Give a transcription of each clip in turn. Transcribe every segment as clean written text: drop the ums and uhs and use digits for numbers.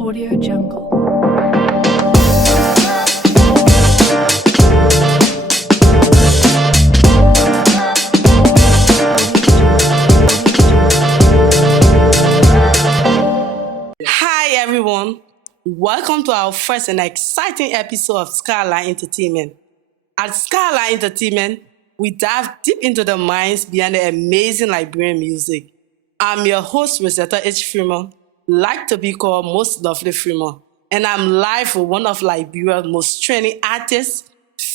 Audio Jungle. Hi everyone, welcome to our first and exciting episode of Skyline Entertainment. At Skyline Entertainment, we dive deep into the minds behind the amazing Liberian music. I'm your host, Rosetta H. Freeman, like to be called Most Lovely Freeman, and I'm live with one of Liberia's most trending artists,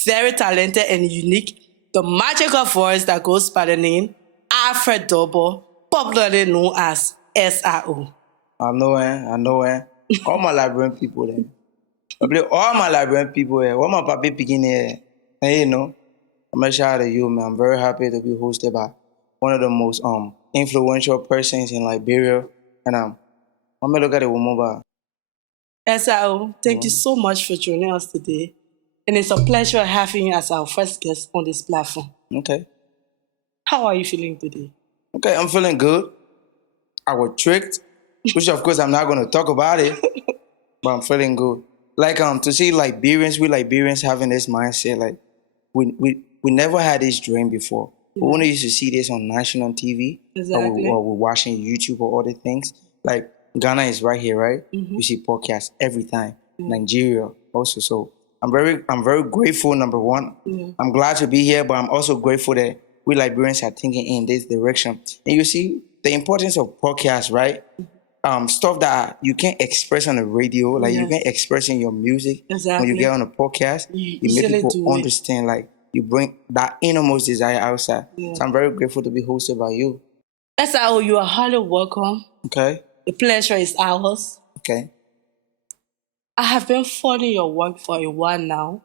very talented and unique, the magical voice that goes by the name Alfred Double, popularly known as SIO. I know, eh. All my Liberian people there. I believe all my Liberian people here. All my papi picking here. And I'm a shout out to you, man. I'm very happy to be hosted by one of the most influential persons in Liberia. And I'm gonna look at it one more. SIO, thank you so much for joining us today. And it's a pleasure having you as our first guest on this platform. Okay. How are you feeling today? Okay, I'm feeling good. I was tricked, which of course I'm not gonna talk about it, but I'm feeling good. Like to see we Liberians having this mindset, like we never had this dream before. We only used to see this on national TV, Exactly. or we're watching YouTube or other things. Like Ghana is right here, right? We see podcasts every time. Nigeria also. So I'm very grateful. Number one, I'm glad to be here, but I'm also grateful that we Liberians are thinking in this direction. And you see the importance of podcasts, right? Stuff that you can't express on the radio, like you can't express in your music. Exactly. When you get on a podcast, you make really people understand, like you bring that innermost desire outside. So I'm very grateful to be hosted by you. SIO, you are highly welcome. Okay. The pleasure is ours. Okay. I have been following your work for a while now,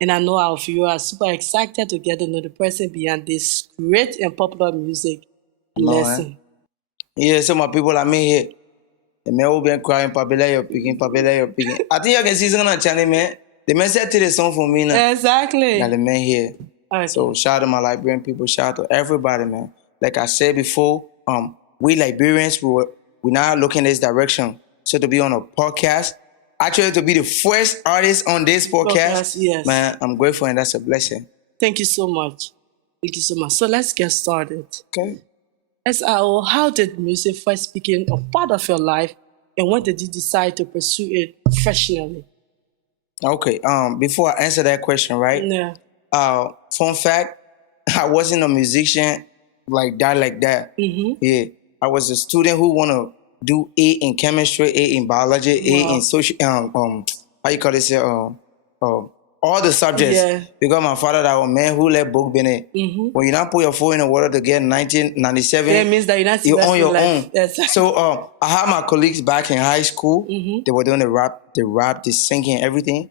and I know our viewers are super excited to get to know the person behind this great and popular music. Listen. Yeah, so my people are me here. The man who been crying, popular, you're picking. I think you can see something on the channel, man. The man said to the song for me now. Exactly. Now the man here. Okay. So shout out to my Liberian people, shout out to everybody, man. Like I said before, we Liberians, we're now looking this direction. So to be on a podcast, actually to be the first artist on this podcast, yes. man, I'm grateful and that's a blessing. Thank you so much. Thank you so much. So let's get started. Okay. SIO, how did music first become a part of your life, and when did you decide to pursue it professionally? Okay. Before I answer that question, right? Yeah. Fun fact, I wasn't a musician like that. Yeah. I was a student who wanna do A in chemistry, A in biology, A in social how you call this all the subjects. Yeah. Because my father that was a man who let book in it. When you not put your foot in the water to get 1997, That means that you're on your life. own. Yes. So I had my colleagues back in high school. They were doing the rap, the singing, everything.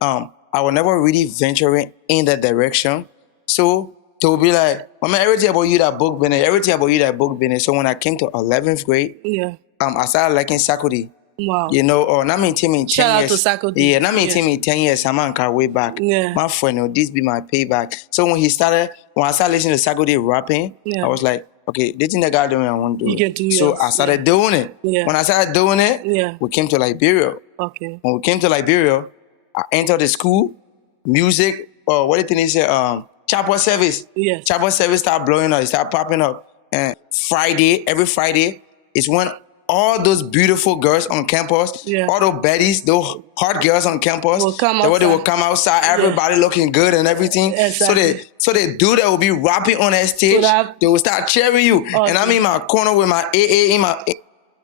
I was never really venturing in that direction. So they would be like, "Oh man, everything about you that book business, everything about you that book business." So when I came to 11th grade, I started liking Sakudi. Wow. You know, or not me 10 years. Shout out to Sakudi. Yeah, not me 10 years. I'm on car way back. Yeah. My friend, this be my payback. So when I started listening to Sakudi rapping, I was like, okay, this thing that guy doing, I want to do. You can do So yours. I started doing it. Yeah. When I started doing it, we came to Liberia. Okay. When we came to Liberia, I entered the school, music, what did they say? Chapel service. Yes. Chapel service started blowing up, it started popping up. And every Friday, is when all those beautiful girls on campus, all those baddies, those hot girls on campus, they will come outside, everybody looking good and everything. Exactly. So they do that will be rapping on that stage. They will start cheering you. Okay. And I'm in my corner with my AA in my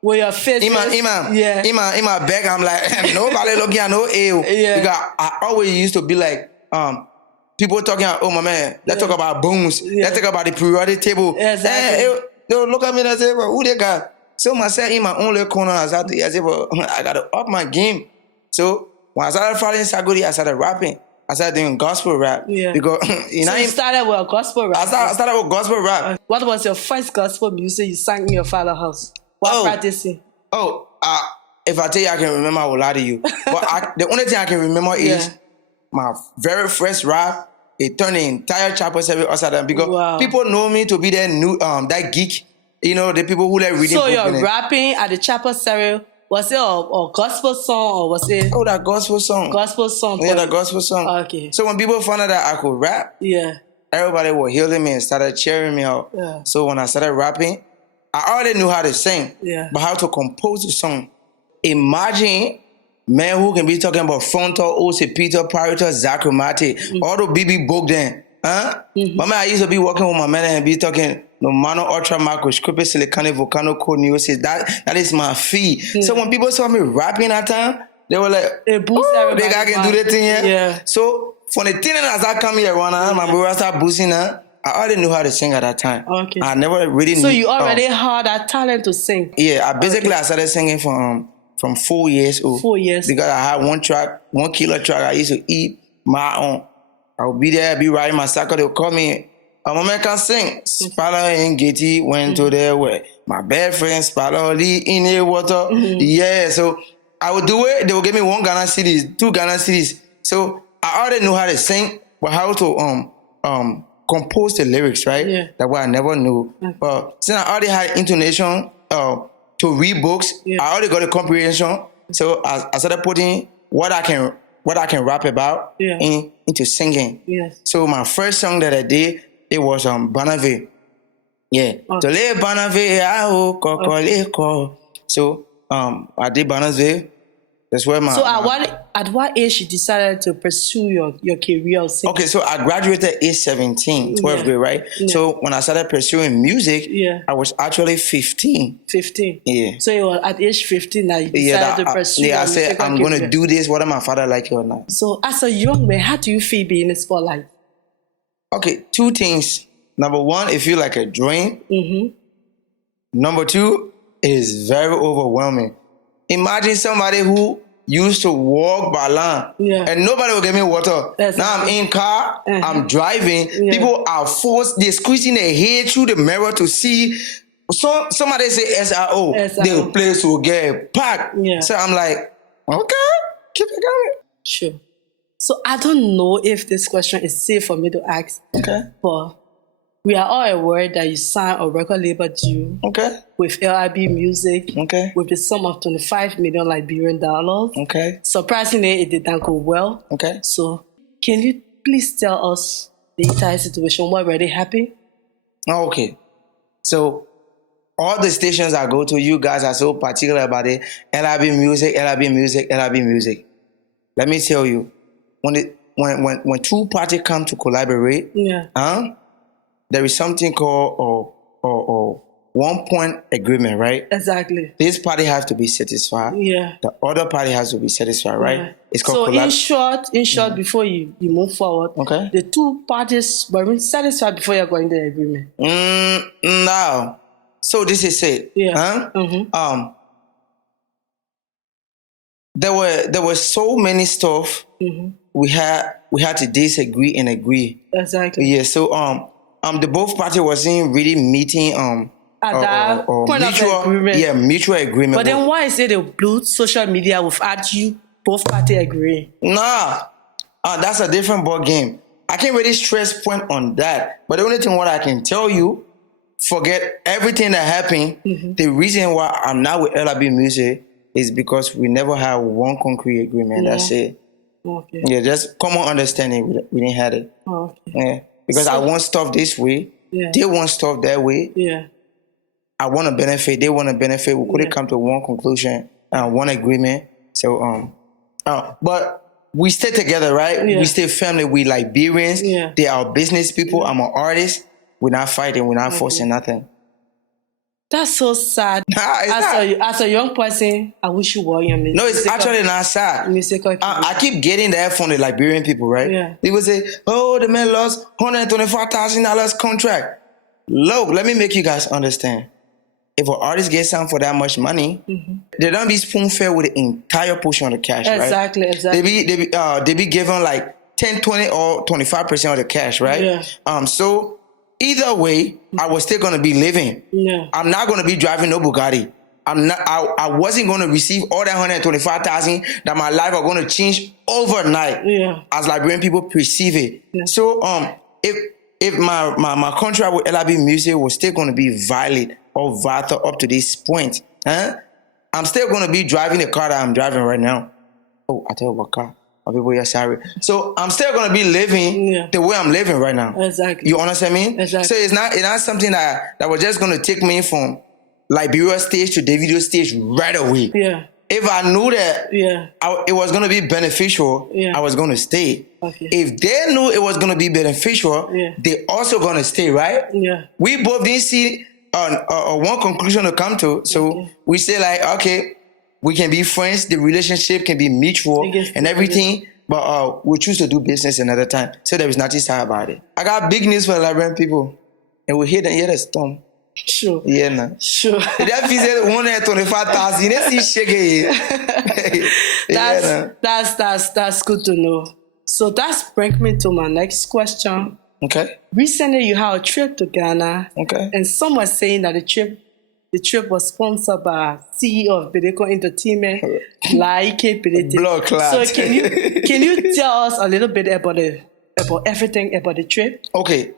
with your face. in my bag, I'm like, nobody looking at no A. Because I always used to be like, people talking about, oh my man, let's talk about booms, let's talk about the periodic table. Exactly. And they'll look at me and say, well, who they got? So myself in my own little corner, I said, well, I gotta up my game. So when I started following Sagodi, I started rapping. I started doing gospel rap. Yeah. Because so you started with a gospel rap. I started with gospel rap. What was your first gospel music you sang in your father's house? What practicing? If I tell you I can remember, I will lie to you. But the only thing I can remember is my very first rap. It turned the entire chapel service upside down because people know me to be that geek. You know, the people who like reading. So you're rapping at the chapel service Was it a gospel song or was it Oh, that gospel song. gospel song? Yeah, the gospel song. Okay. So when people found out that I could rap, Yeah. everybody was hailing me and started cheering me up. Yeah. So when I started rapping, I already knew how to sing, Yeah. but how to compose a song. Imagine man who can be talking about frontal, OC, Peter, Parito, Zachromati, all the BB book then. Huh? My man, I used to be working with my man and be talking no mono ultra macroscopic silicon volcano code news. That is my fee. So when people saw me rapping that time, they were like, It boosts oh, everybody. they can do the thing here. Yeah. So for the thing as I come here, my brother start boosting her. I already knew how to sing at that time. Okay. I never really So knew. you already had that talent to sing. Yeah, I started singing from 4 years old. 4 years. Because I had 1 kilo track I used to eat my own. I would be there, be riding my cycle. They would call me, my man can sing. Spala and Getty went to there where my best friend Spala Lee in the water. Yeah, so I would do it. They would give me 1 Ghana cities, 2 Ghana cities. So I already knew how to sing, but how to compose the lyrics, right? Yeah. That's what I never knew. But since I already had intonation to read books, I already got a comprehension. So I started putting what I can rap about into singing. Yes. So my first song that I did, it was Banave. Yeah. Tole Banave aho kokoleko. So I did Banave. That's where my. So at what age you decided to pursue your career of singing? Okay, so I graduated age 17, 12th grade, right? Yeah. So when I started pursuing music, I was actually 15. 15. Yeah. So it was at age 15 that you decided to pursue. I said I'm going to do this whether my father like it or not. So as a young man, how do you feel being in the spotlight? Okay, 2 things. Number 1, it feels like a dream. Number 2, it is very overwhelming. Imagine somebody who used to walk by land and nobody will give me water. Exactly. Now I'm in car, I'm driving. People are forced, they're squeezing their head through the mirror to see. So somebody say SRO, the place will get packed. So I'm like, okay, keep it going. Sure. So I don't know if this question is safe for me to ask. Okay. But we are all aware that you signed a record label deal with LIB Music with the sum of 25 million Liberian dollars. Okay. Surprisingly, it did not go well. Okay. So can you please tell us the entire situation, what really happened? Okay. So all the stations I go to, you guys are so particular about it. LIB Music, LIB Music, LIB Music. Let me tell you, when 2 parties come to collaborate, there is something called a 1-point agreement, right? Exactly. This party has to be satisfied. Yeah. The other party has to be satisfied, right? Yeah. It's called in short, before you move forward, the 2 parties were satisfied before you're going to the agreement. No. So this is it. Yeah. There were so many stuff we had to disagree and agree. Exactly. Yeah. So the both parties wasn't really meeting at that point mutual, of agreement. Yeah, mutual agreement. But then why is it they blew social media without you both parties agreeing? Nah, that's a different ball game. I can't really stress point on that. But the only thing what I can tell you, forget everything that happened. The reason why I'm not with LIB Music is because we never had one concrete agreement. That's it. Okay. Yeah, just common understanding. We didn't have it. Okay. Yeah, because I want stuff this way. They want stuff that way. Yeah. I want to benefit. They want to benefit. We couldn't come to one conclusion, one agreement. So, but we stay together, right? We stay family. We Liberians. They are business people. I'm an artist. We're not fighting. We're not forcing nothing. That's so sad. As a young person, I wish you were your music. No, it's actually not sad. I keep getting that from the Liberian people, right? Yeah. People say, oh, the man lost $125,000 contract. Look, let me make you guys understand. If an artist gets signed for that much money, they don't be spoon-fed with the entire portion of the cash, right? Exactly. They be given like 10, 20, or 25% of the cash, right? Yeah. So either way, I was still gonna be living. Yeah. I'm not gonna be driving no Bugatti. I wasn't gonna receive all that 125,000 that my life are gonna change overnight. Yeah. As Liberian people perceive it. Yeah. So if my contract with LIB Music was still gonna be valid or vital up to this point, I'm still gonna be driving the car that I'm driving right now. Oh, I tell you about car. My people are sorry. So I'm still gonna be living the way I'm living right now. Exactly. You understand me? Exactly. So it's not something that was just gonna take me from Liberia stage to Davido stage right away. Yeah. If I knew that it was going to be beneficial, I was going to stay. Okay. If they knew it was going to be beneficial, they also going to stay, right? Yeah. We both didn't see one conclusion to come to. So we say like, okay, we can be friends. The relationship can be mutual and everything. But we'll choose to do business another time. So there is nothing sad about it. I got big news for the Liberian people. And we hear the storm. Sure. Yeah, no. Sure. That feels 125,000. Let's see, shake That's good to know. So that's brings me to my next question. Okay. Recently, you had a trip to Ghana. Okay. And some were saying that the trip was sponsored by CEO of Bedeko Entertainment, Laike Bedete. Blood clot. So can you tell us a little bit about everything about the trip? Okay.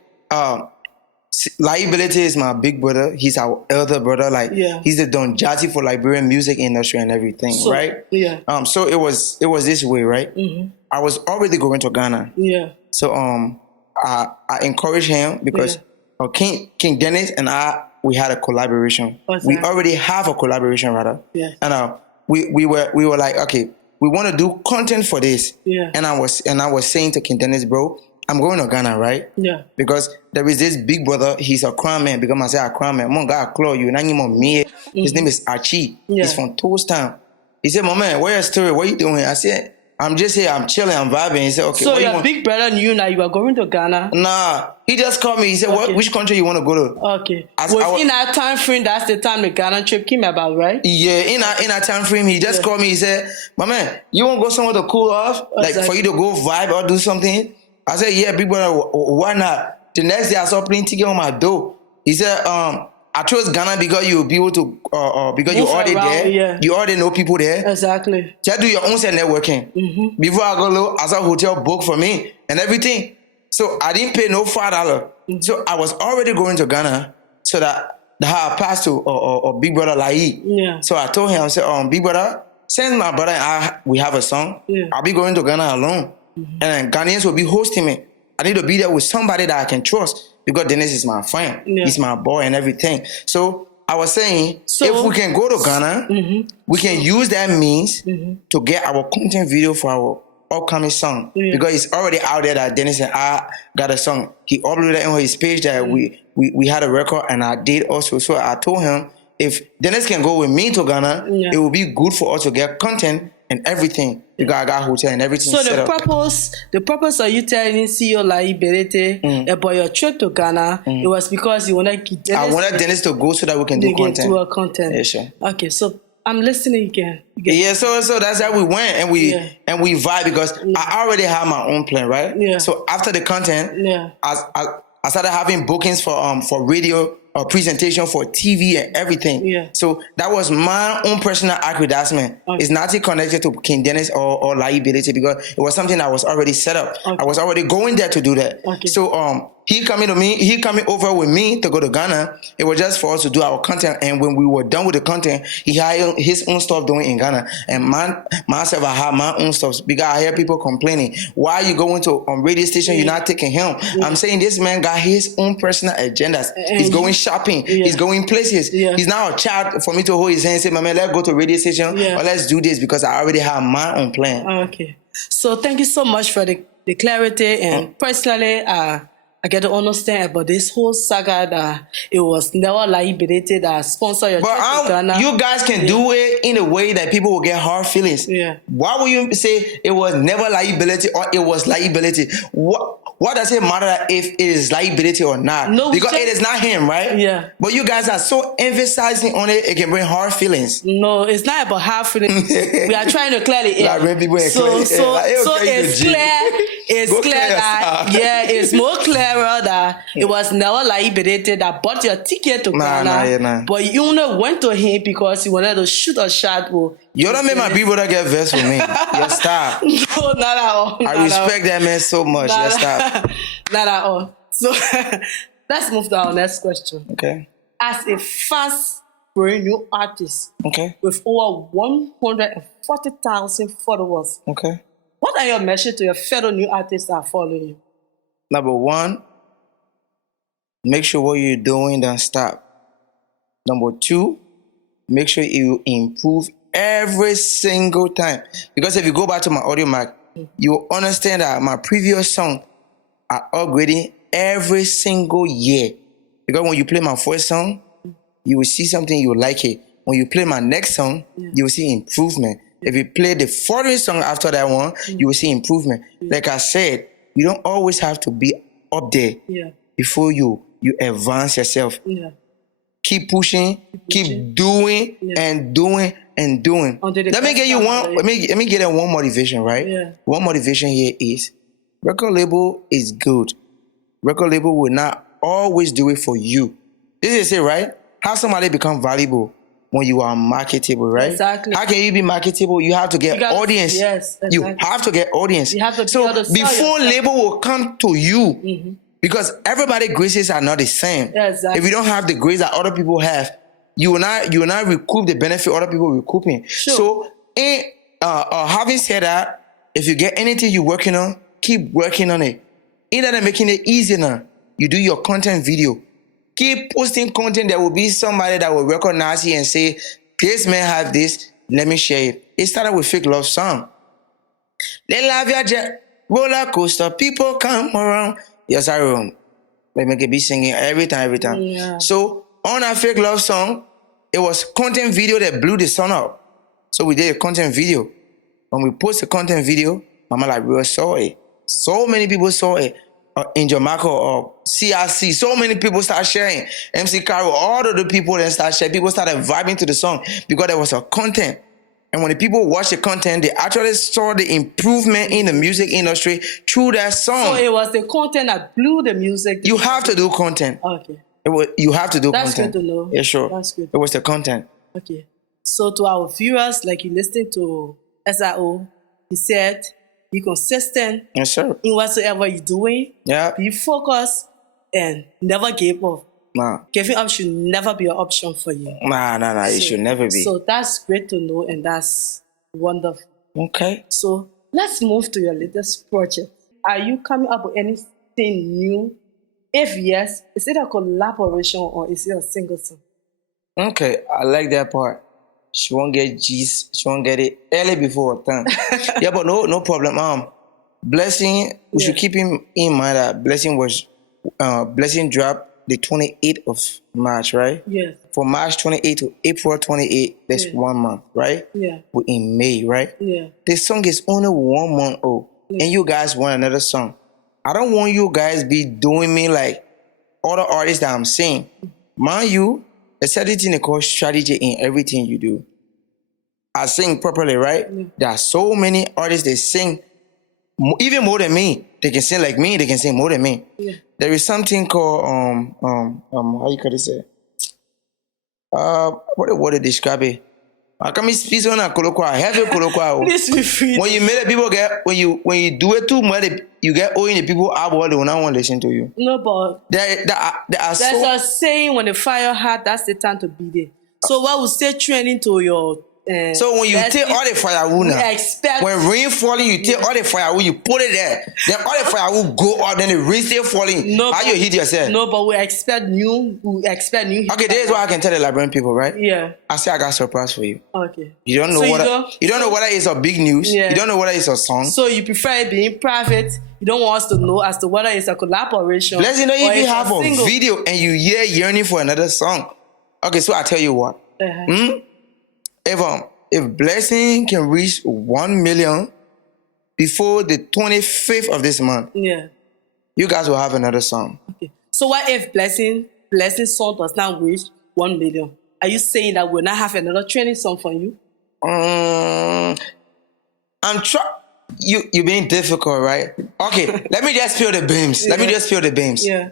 Liability is my big brother. He's our elder brother. Like he's the Don Jazzy for Liberian music industry and everything, right? Yeah. So it was this way, right? Mm-hmm. I was already going to Ghana. Yeah. So I encouraged him because King Dennis and we had a collaboration. We already have a collaboration rather. Yeah. And we were like, okay, we want to do content for this. Yeah. And I was saying to King Dennis, bro, I'm going to Ghana, right? Yeah. Because there is this big brother, he's a crime man. Because I say a crime man, I'm gonna claw you. His name is Archie. Yeah. He's from Toasttown. He said, my man, where's your story? What are you doing? I said, I'm just here, I'm chilling, I'm vibing. He said, okay. So your big brother knew that you were going to Ghana? Nah. He just called me. He said, which country you want to go to? Okay. Within that time frame, that's the time the Ghana trip came about, right? Yeah, in that time frame, he just called me. He said, my man, you want to go somewhere to cool off? Like for you to go vibe or do something? I said, yeah, big brother, why not? The next day I saw playing ticket on my door. He said, I chose Ghana because you'll be able to, because you're already there. Yeah. You already know people there. Exactly. Just do your own set networking. Mm-hmm. Before I go, I saw a hotel book for me and everything. So I didn't pay no $5. Mm-hmm. So I was already going to Ghana so that I passed to big brother Lai. Yeah. So I told him, I said, big brother, since my brother and we have a song, I'll be going to Ghana alone. Mm-hmm. And then Ghanaians will be hosting me. I need to be there with somebody that I can trust because Dennis is my friend. Yeah. He's my boy and everything. So I was saying, if we can go to Ghana, we can use that means to get our content video for our upcoming song. Yeah. Because it's already out there that Dennis and I got a song. He uploaded it on his page that we had a record and I did also. So I told him, if Dennis can go with me to Ghana, it will be good for us to get content and everything. You got hotel and everything. So the purpose of you telling CEO Lai Berete about your trip to Ghana, it was because you wanted Dennis. I wanted Dennis to go so that we can do content. Do our content. Yeah, sure. Okay, so I'm listening again. Yeah, so that's how we went and we vibe because I already have my own plan, right? Yeah. So after the content, I started having bookings for radio. A presentation for TV and everything. Yeah. So that was my own personal advertisement. Okay. It's not connected to King Dennis or liability because it was something that was already set up. Okay. I was already going there to do that. Okay. So he coming over with me to go to Ghana. It was just for us to do our content. And when we were done with the content, he had his own stuff doing in Ghana. And myself, I had my own stuff because I hear people complaining, why are you going to radio station? You're not taking him. Yeah. I'm saying this man got his own personal agendas. He's going shopping. Yeah. He's going places. Yeah. He's not a child for me to hold his hand and say, my man, let's go to radio station or let's do this because I already have my own plan. Okay. So thank you so much for the clarity. And personally, I get to understand about this whole saga that it was never liability that sponsored your trip to Ghana. You guys can do it in a way that people will get hard feelings. Yeah. Why would you say it was never liability or it was liability? What does it matter if it is liability or not? No, because it is not him, right? Yeah. But you guys are so emphasizing on it, it can bring hard feelings. No, it's not about hard feelings. We are trying to clear the air. So it's clear. It's clear that it's more clearer that it was never liability that bought your ticket to Ghana. But you only went to him because you wanted to shoot a shot. You don't make my people that get vexed with me. You stop. No, not at all. I respect that man so much. You stop. Not at all. So let's move to our next question. Okay. As a fast brand new artist Okay. with over 140,000 followers. Okay. What are your message to your fellow new artists that are following you? Number one, make sure what you're doing don't stop. Number two, make sure you improve every single time. Because if you go back to my audio mark, you will understand that my previous song are upgrading every single year. Because when you play my first song, you will see something, you will like it. When you play my next song, you will see improvement. If you play the following song after that one, you will see improvement. Like I said, you don't always have to be up there before you advance yourself. Keep pushing, keep doing and doing and doing. Let me get you one. Let me get one motivation, right? One motivation here is record label is good. Record label will not always do it for you. This is it, right? How somebody become valuable when you are marketable, right? Exactly. How can you be marketable? You have to get audience. Yes, exactly. You have to get audience. You have to so before yourself. label will come to you, because everybody's graces are not the same. Exactly. If you don't have the grace that other people have, you will not recoup the benefit other people are recouping. Sure. So, having said that, if you get anything you're working on, keep working on it. Instead of making it easier now, you do your content video. Keep posting content. There will be somebody that will recognize you and say, this man have this, let me share it. It started with Fake Love Song. They love your jet, roller coaster, people come around. Yes, I remember. Let me be singing every time. Yeah. So on our Fake Love Song, it was content video that blew the song up. So we did a content video. When we post the content video, Mama like, we saw it. So many people saw it. In Jamaica or CRC, so many people start sharing. MC Caro, all of the people then start sharing. People started vibing to the song because there was a content. And when the people watch the content, they actually saw the improvement in the music industry through that song. So it was the content that blew the music. You have to do content. Okay. You have to do That's content. That's good to know. Yeah, sure. That's good. It was the content. Okay. So to our viewers, like you listening to SIO, he said, be consistent. Yes, sir. In whatsoever you're doing. Yeah. Be focused and never give up. Nah. Giving up should never be an option for you. Nah. It should never be. So that's great to know and that's wonderful. Okay. So let's move to your latest project. Are you coming up with anything new? If yes, is it a collaboration or is it a single song? Okay, I like that part. She won't get G's. She won't get it early before time. Yeah, but no problem. Blessing, we should keep in mind that Blessing dropped the 28th of March, right? Yeah. From March 28 to April 28, that's 1 month, right? Yeah. We're in May, right? Yeah. The song is only 1 month old, and you guys want another song. I don't want you guys be doing me like other artists that I'm seeing. Mind you, there's certain thing called strategy in everything you do. I sing properly, right? There are so many artists that sing even more than me. They can sing like me. They can sing more than me. Yeah. There is something called how you call it? What to describe it? I can't speak on a colloquial, heavy colloquial. Please be free. When you make the people get when you do it too much, you get owing the people out, they will not want to listen to you. No, but There are there's so, a saying, when the fire hot, that's the time to be there. So what will stay training to your so when you take all the firewood now, expect when rain falling, you take all the firewood, you put it there. Then all the firewood go up, then the rain still falling. No, how you hit yourself? No, but we expect new. Okay, this is what I can tell the Liberian people, right? Yeah. I say I got a surprise for you. Okay. You don't know you don't know whether it's a big news. Yeah. You don't know whether it's a song. So you prefer it being private. You don't want us to know as to whether it's a collaboration. Let's you know if you have a single video and you hear yearning for another song. Okay, so I tell you what. If Blessing can reach 1 million before the 25th of this month, you guys will have another song. Okay. So what if Blessing song does not reach 1 million? Are you saying that we'll not have another training song for you? I'm trying. You're being difficult, right? Okay, let me just feel the beams. Let me just feel the beams. Yeah.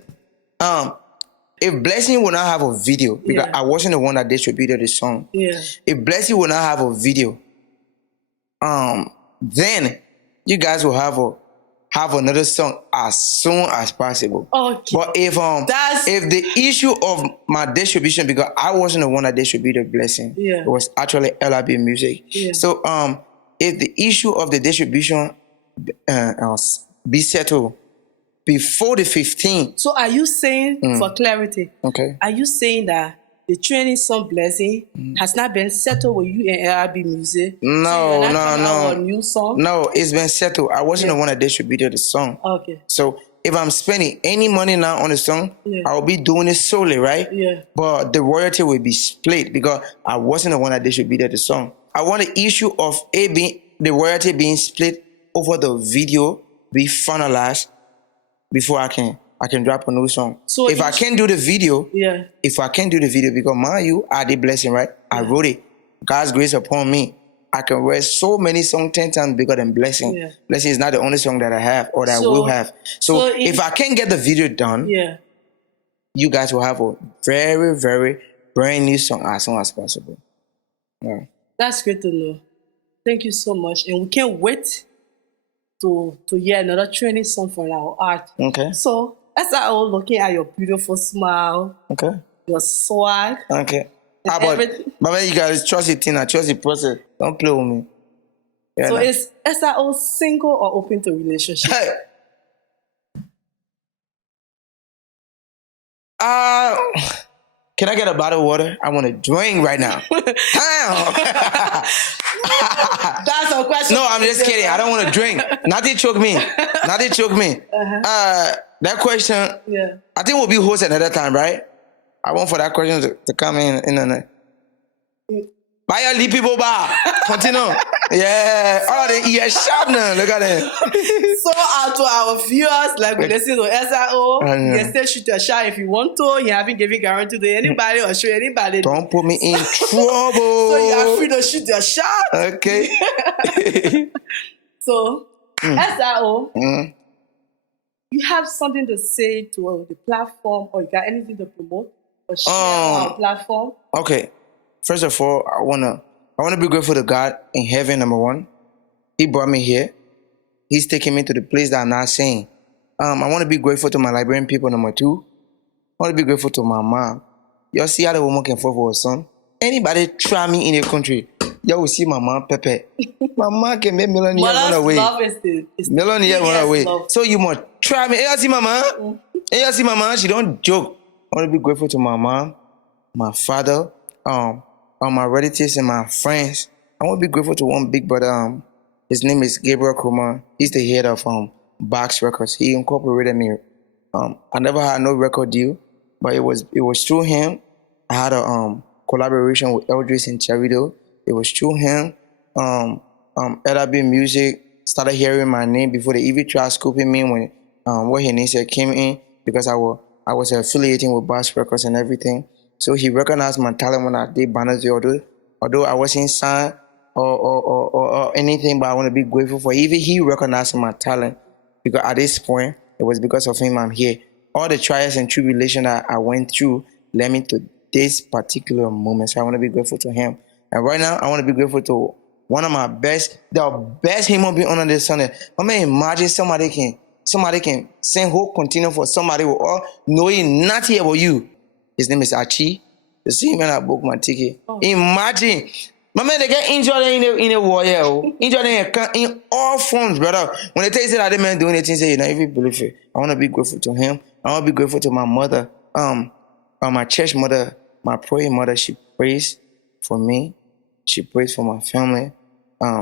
If Blessing will not have a video, because I wasn't the one that distributed the song. Yeah. If Blessing will not have a video, then you guys will have have another song as soon as possible. Okay. But if the issue of my distribution, because I wasn't the one that distributed Blessing, Yeah. it was actually LRB Music. Yeah. So if the issue of the distribution be settled before the 15th. So are you saying, for clarity, Okay. are you saying that the training song Blessing has not been settled with you and LRB Music? No, so you're not no, coming out no. with a new song? No, it's been settled. I wasn't the one that distributed the song. Okay. So if I'm spending any money now on the song, Yeah. I'll be doing it solely, right? Yeah. But the royalty will be split because I wasn't the one that distributed the song. I want the issue of the royalty being split over the video be finalized before I can drop a new song. So if I can't do the video, Yeah. if I can't do the video, because mind you, I did Blessing, right? I wrote it. God's grace upon me. I can write so many songs 10 times bigger than Blessing. Yeah. Blessing is not the only song that I have or that I So- will have. So so if I can't get the video done, Yeah. you guys will have a very, very brand new song as soon as possible. Yeah. That's great to know. Thank you so much. And we can't wait to hear another training song from our art. Okay. So as I all looking at your beautiful smile, Okay. your swag, Okay. and How about, everything. but you guys trust the thing, I trust the process. Don't play with me. Yeah, So nah. is SIO single or open to relationship? Hey. Can I get a bottle of water? I want to drink right now. Damn. That's a question. No, I'm just kidding. I don't want to drink. Nothing choke me. Nothing choke me. That question, Yeah. I think we'll be host another time, right? I want for that question to come in. Buy your lead people bar. Continue. Yeah. Oh, they ear sharp now. Look at them. So out to our viewers, like we listen to SIO, Yeah. you can still shoot your shot if you want to. You haven't given guarantee to anybody or show anybody. Don't put me in trouble. So you are free to shoot your shot. Okay. So SIO, Mm. you have something to say to the platform, or you got anything to promote or share on our platform? Okay. First of all, I wanna be grateful to God in heaven, number one. He brought me here. He's taking me to the place that I'm not saying. I want to be grateful to my Liberian people, number two. I want to be grateful to my mom. Y'all see how the woman can fight for her son? Anybody try me in the country, y'all will see my mom, Pepe. My mom can make millionaire run Mother's away. love is the Millionaire run biggest away. love. So you must try me. Hey, y'all see my mom? Hey, y'all see my mom? She don't joke. I want to be grateful to my mom, my father, my relatives and my friends. I want to be grateful to one big brother. His name is Gabriel Kuma. He's the head of Box Records. He incorporated me. I never had no record deal, but it was through him. I had a collaboration with Eldris and Cherido. It was through him. LRB Music started hearing my name before they even tried scooping me when what his name said came in, because I was affiliating with Box Records and everything. So he recognized my talent when I did Banners, although I wasn't signed or anything, but I want to be grateful for even he recognized my talent, because at this point, it was because of him I'm here. All the trials and tribulations that I went through led me to this particular moment. So I want to be grateful to him. And right now, I want to be grateful to one of my the best human being on this Sunday. I mean, imagine somebody can sing whole continue for somebody who all knowing nothing about you. His name is Achi. The same man I booked my ticket. Imagine. My man, they get injured in a war, yeah. Injured in all forms, brother. When they tell you that the man doing anything, say you don't even believe it. I want to be grateful to him. I want to be grateful to my mother, my church mother, my praying mother. She prays for me. She prays for my family.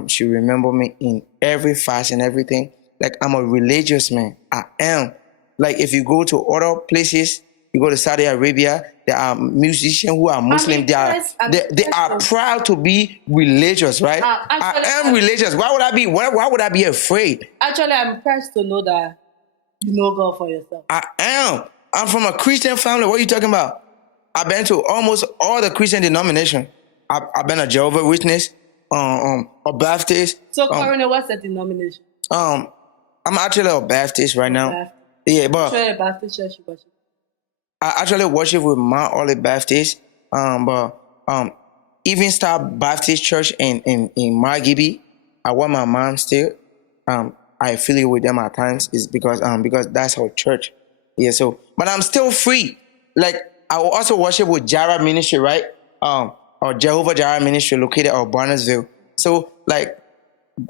She remember me in every fast and everything. Like, I'm a religious man. I am. Like, if you go to other places, you go to Saudi Arabia, there are musicians who are Muslim. They are proud to be religious, right? I am religious. Why would I be? Why would I be afraid? Actually, I'm impressed to know that you know God for yourself. I am. I'm from a Christian family. What are you talking about? I've been to almost all the Christian denominations. I've been a Jehovah's Witness, a Baptist. So currently, what's the denomination? I'm actually a Baptist right now. Baptist. Yeah, but a Baptist church you worship? I actually worship with Mount Olive Baptist, but Even Star Baptist Church in Margibi. I want my mom still. I I affiliate with them at times is because that's our church. Yeah, so but I'm still free. Like I will also worship with Jara Ministry, right? Or Jehovah Jireh Ministry located at Barnesville. So like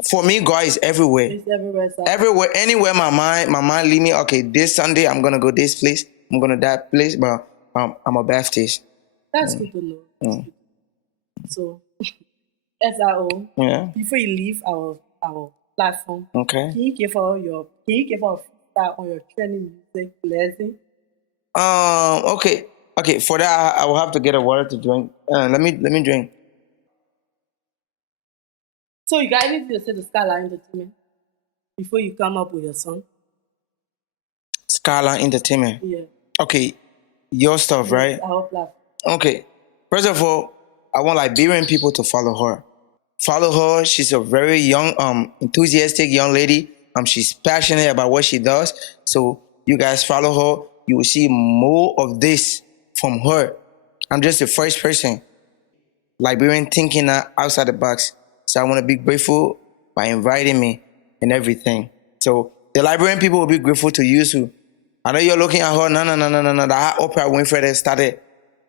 for me, God is everywhere. It's everywhere. So. Everywhere, anywhere my mind lead me. Okay, this Sunday I'm gonna go this place. I'm gonna that place, but I'm a Baptist. That's good to know. So, SRO. Yeah. Before you leave our platform, Okay. Can you give us a start on your training music lesson? Okay. Okay. For that, I will have to get a water to drink. Let me drink. So you guys need to say the Skyline Entertainment before you come up with your song. Scala Entertainment. Yeah. Okay. Your stuff, right? Our platform. Okay. First of all, I want Liberian people to follow her. Follow her. She's a very young, enthusiastic young lady. She's passionate about what she does. So you guys follow her. You will see more of this from her. I'm just the first person, Liberian thinking outside the box. So I want to be grateful by inviting me and everything. So the Liberian people will be grateful to you too. I know you're looking at her. No. That Oprah Winfrey that started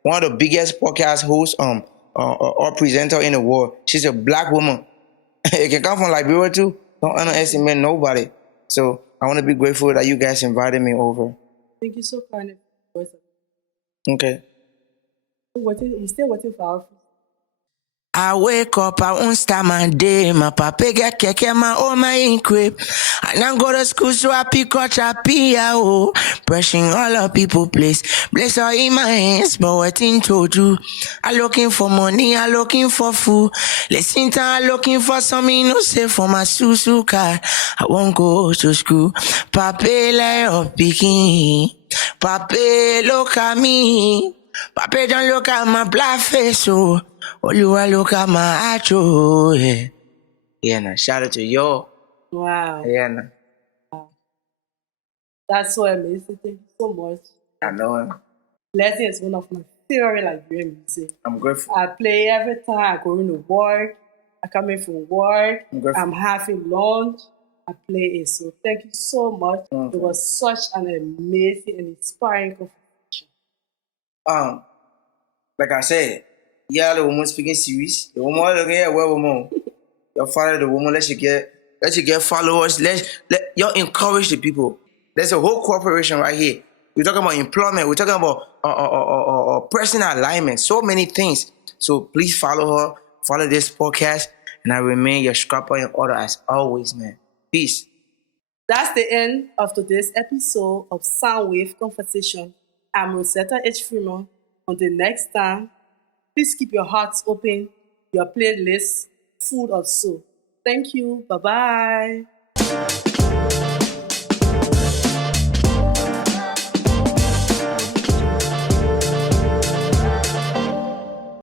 one of the biggest podcast hosts, or presenter in the world. She's a black woman. It can come from Liberia too. Don't underestimate nobody. So I want to be grateful that you guys invited me over. Thank you so kindly. Okay. We're still waiting for our. I wake up, I won't start my day. My papa get keke, my own my crib. And I go to school, so I pick up oh. Brushing all of people place. Bless all in my hands, but what in told you? I looking for money, I looking for food. Listen to I looking for something no say for my susu car. I won't go to school. Papa lay up picking. Papa look at me. Papa don't look at my black face, oh. Oluwa look at my acho, yeah. Yeah, nah. Shout out to you. Wow. Yeah, nah. That's so amazing. Thank you so much. I know. Blessing is one of my favorite Liberian music. I'm grateful. I play every time I go into work. I come in from work. I'm having lunch. I play it. So thank you so much. Okay. It was such an amazing and inspiring conversation. Like I said, yeah, the woman speaking serious. The woman looking at well woman. You follow the woman, let you get followers, let you encourage the people. There's a whole corporation right here. We're talking about employment, we're talking about personal alignment, so many things. So please follow her, follow this podcast, and I remain your scrapper in order as always, man. Peace. That's the end of today's episode of Soundwave Conversation. I'm Rosetta H. Freeman. Until next time, please keep your hearts open, your playlist full of soul. Thank you. Bye-bye.